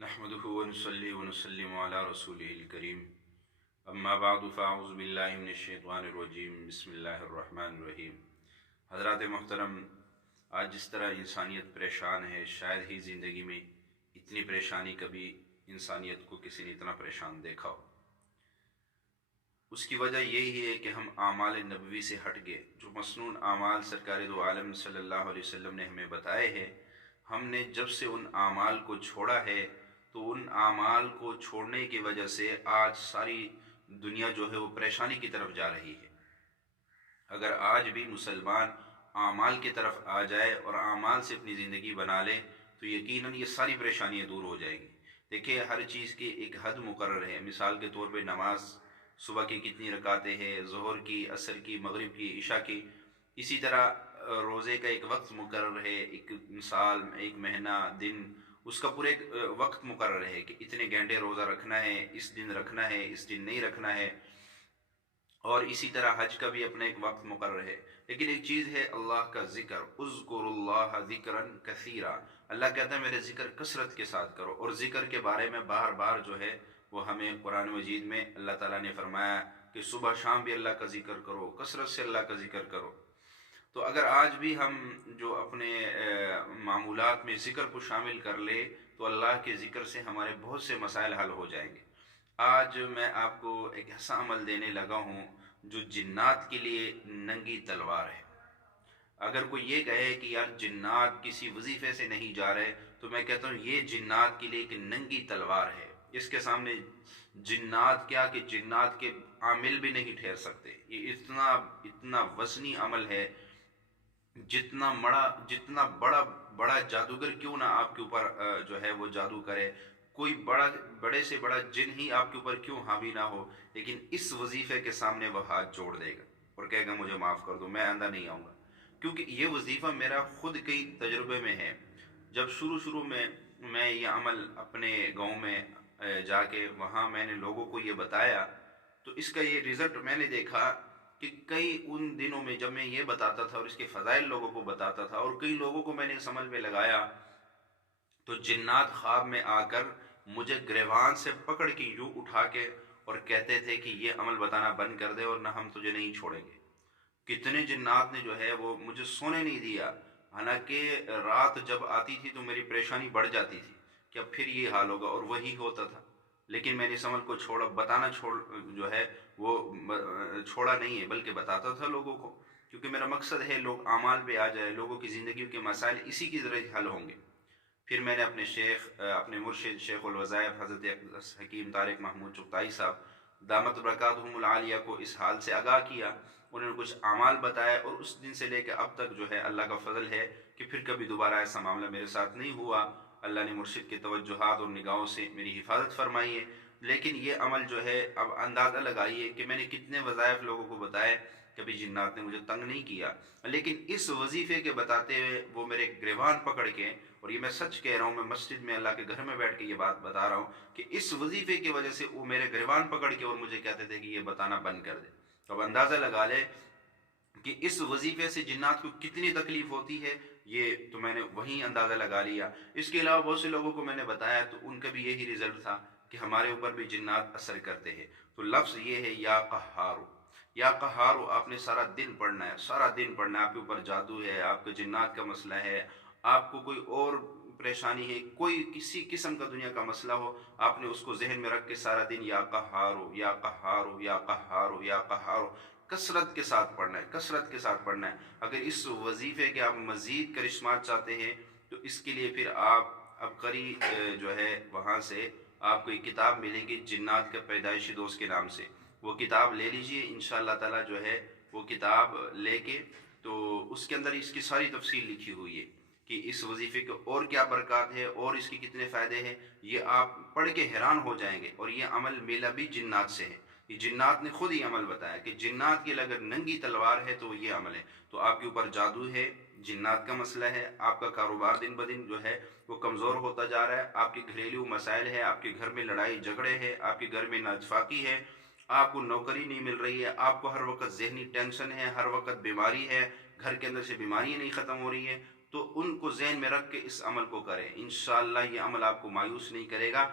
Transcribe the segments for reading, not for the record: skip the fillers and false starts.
नहमदुहु व नसल्ली व नसल्लिमु अला रसूलिहिल करीम अम्मा बअदु फ़अऊज़ु बिल्लाहि मिनश शैतानिर रजीम बिस्मिल्लाहिर रहमानिर रहीम। हज़रात मोहतरम, आज जिस तरह इंसानियत परेशान है, शायद ही ज़िंदगी में इतनी परेशानी कभी इंसानियत को किसी ने इतना परेशान देखा हो। उसकी वजह यही है कि हम आमाल नबवी से हट गए। जो मसनून आमाल सरकार दो आलम सल्लल्लाहु अलैहि वसल्लम ने हमें बताए हैं, हमने जब से उन आमाल को छोड़ा है तो उन आमाल को छोड़ने की वजह से आज सारी दुनिया जो है वो परेशानी की तरफ जा रही है। अगर आज भी मुसलमान आमाल की तरफ आ जाए और आमाल से अपनी ज़िंदगी बना ले तो यकीनन ये सारी परेशानियाँ दूर हो जाएंगी। देखिए, हर चीज़ की एक हद मुकर्रर है। मिसाल के तौर पे नमाज सुबह की कितनी रकातें हैं, ज़ोहर की, असर की, मगरिब की, इशा की। इसी तरह रोज़े का एक वक्त मुकर्रर है, एक साल, एक महीना, दिन, उसका पूरे एक वक्त मुकर्रर है कि इतने घंटे रोज़ा रखना है, इस दिन रखना है, इस दिन नहीं रखना है। और इसी तरह हज का भी अपना एक वक्त मुकर्रर है। लेकिन एक चीज़ है, अल्लाह का जिक्र, उज़्कुरुल्लाह ज़िक्रन कसीरा। अल्लाह कहता है मेरे जिक्र कसरत के साथ करो। और जिक्र के बारे में बार बार जो है वो हमें कुरान मजीद में अल्लाह ताला ने फरमाया कि सुबह शाम भी अल्लाह का जिक्र करो, कसरत से अल्लाह का जिक्र करो। तो अगर आज भी हम जो अपने मामूलात में ज़िक्र को शामिल कर ले तो अल्लाह के ज़िक्र से हमारे बहुत से मसाइल हल हो जाएंगे। आज मैं आपको एक ऐसा अमल देने लगा हूँ जो जिन्नात के लिए नंगी तलवार है। अगर कोई ये कहे कि यार जिन्नात किसी वजीफे से नहीं जा रहे, तो मैं कहता हूँ ये जिन्नात के लिए एक नंगी तलवार है। इसके सामने जिन्नात क्या कि जिन्नात के आमिल भी नहीं ठहर सकते। ये इतना इतना वजनी अमल है। जितना बड़ा बड़ा जादूगर क्यों ना आपके ऊपर जो है वो जादू करे, कोई बड़े से बड़ा जिन ही आपके ऊपर क्यों हावी ना हो, लेकिन इस वजीफे के सामने वह हाथ जोड़ देगा और कहेगा मुझे माफ़ कर दो, मैं आंदा नहीं आऊँगा। क्योंकि ये वजीफ़ा मेरा खुद कई तजुर्बे में है। जब शुरू शुरू में मैं ये अमल अपने गांव में जाके वहाँ मैंने लोगों को ये बताया, तो इसका ये रिज़ल्ट मैंने देखा कि कई उन दिनों में जब मैं ये बताता था और इसके फ़ज़ाइल लोगों को बताता था और कई लोगों को मैंने इस अमल में लगाया, तो जिन्नात ख्वाब में आकर मुझे गिरबान से पकड़ के यूँ उठा के और कहते थे कि ये अमल बताना बंद कर दे और ना हम तुझे नहीं छोड़ेंगे। कितने जिन्नात ने जो है वो मुझे सोने नहीं दिया। हालांकि रात जब आती थी तो मेरी परेशानी बढ़ जाती थी कि अब फिर ये हाल होगा, और वही होता था। लेकिन मैंने इस अमल को छोड़ जो है वो छोड़ा नहीं है, बल्कि बताता था लोगों को, क्योंकि मेरा मकसद है लोग आमाल पे आ जाए, लोगों की ज़िंदगी के मसाइल इसी की ज़रिए हल होंगे। फिर मैंने अपने अपने मुर्शिद शेखुल वज़ाइफ हज़रत हकीम तारिक महमूद चुगताई साहब दामत बरकातहुमुल आलिया को इस हाल से आगाह किया। उन्होंने कुछ अमाल बताए और उस दिन से लेकर अब तक जो है अल्लाह का फजल है कि फिर कभी दोबारा ऐसा मामला मेरे साथ नहीं हुआ। अल्लाह ने मुर्शिद के तवज्जुहात और निगाहों से मेरी हिफाजत फरमाई है। लेकिन ये अमल जो है, अब अंदाज़ा लगाइए कि मैंने कितने वज़ाइफ लोगों को बताए, कभी जिन्नात ने मुझे तंग नहीं किया। लेकिन इस वजीफ़े के बताते हुए वो मेरे गिरबान पकड़ के, और ये मैं सच कह रहा हूँ, मैं मस्जिद में अल्लाह के घर में बैठ के ये बात बता रहा हूँ कि इस वजीफ़े की वजह से वो मेरे गिरबान पकड़ के और मुझे कहते थे कि ये बताना बंद कर दे। तो अब अंदाज़ा लगा ले कि इस वजीफे से जिन्नात को कितनी तकलीफ होती है, ये तो मैंने वहीं अंदाज़ा लगा लिया। इसके अलावा बहुत से लोगों को मैंने बताया तो उनका भी यही रिजल्ट था कि हमारे ऊपर भी जिन्नात असर करते हैं। तो लफ्ज़ ये है या कहारो। या कहारो आपने सारा दिन पढ़ना है, सारा दिन पढ़ना है। आपके ऊपर जादू है, आपके जिन्नात का मसला है, आपको कोई और परेशानी है, कोई किसी किस्म का दुनिया का मसला हो, आपने उसको जहन में रख के सारा दिन या कहारो या कहारो या कहारो या कहारो कसरत के साथ पढ़ना है, कसरत के साथ पढ़ना है। अगर इस वजीफे के आप मज़ीद करिश्मात चाहते हैं तो इसके लिए फिर आप अब करी जो है वहाँ से आपको एक किताब मिलेगी जिन्नात का पैदाइशी दोस्त के नाम से। वो किताब ले लीजिए इंशाअल्लाह ताला। जो है वो किताब लेके, तो उसके अंदर इसकी सारी तफसील लिखी हुई है कि इस वजीफे के और क्या बरकत है और इसके कितने फ़ायदे हैं। ये आप पढ़ के हैरान हो जाएंगे। और ये अमल मिला भी जिन्नात से है। ये जिन्नात ने खुद ही अमल बताया कि जिन्नात की अगर नंगी तलवार है तो ये अमल है। तो आपके ऊपर जादू है, जिन्नात का मसला है, आपका कारोबार दिन ब दिन जो है वो कमज़ोर होता जा रहा है, आपके घरेलू मसाइल है, आपके घर में लड़ाई झगड़े हैं, आपके घर में नाइतफाकी है, आपको नौकरी नहीं मिल रही है, आपको हर वक्त जहनी टेंशन है, हर वक्त बीमारी है, घर के अंदर से बीमारियाँ नहीं ख़त्म हो रही है, تو ان کو ذہن میں رکھ کے اس عمل کو کریں، انشاءاللہ یہ عمل آپ کو مایوس نہیں کرے گا۔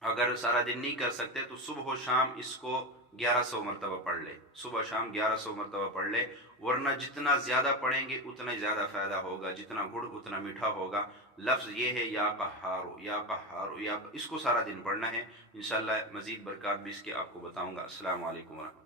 اگر سارا دن نہیں کر سکتے تو صبح و شام اس کو 1100 مرتبہ پڑھ لے، صبح شام 1100 مرتبہ پڑھ لے، ورنہ جتنا زیادہ پڑھیں گے اتنا زیادہ فائدہ ہوگا، جتنا گڑ اتنا میٹھا ہوگا۔ لفظ یہ ہے یا قہارو، یا قہارو، یا اس کو سارا دن پڑھنا ہے۔ انشاءاللہ مزید برکات بھی اس کے آپ کو بتاؤں گا۔ السلام علیکم ورحمۃ اللہ۔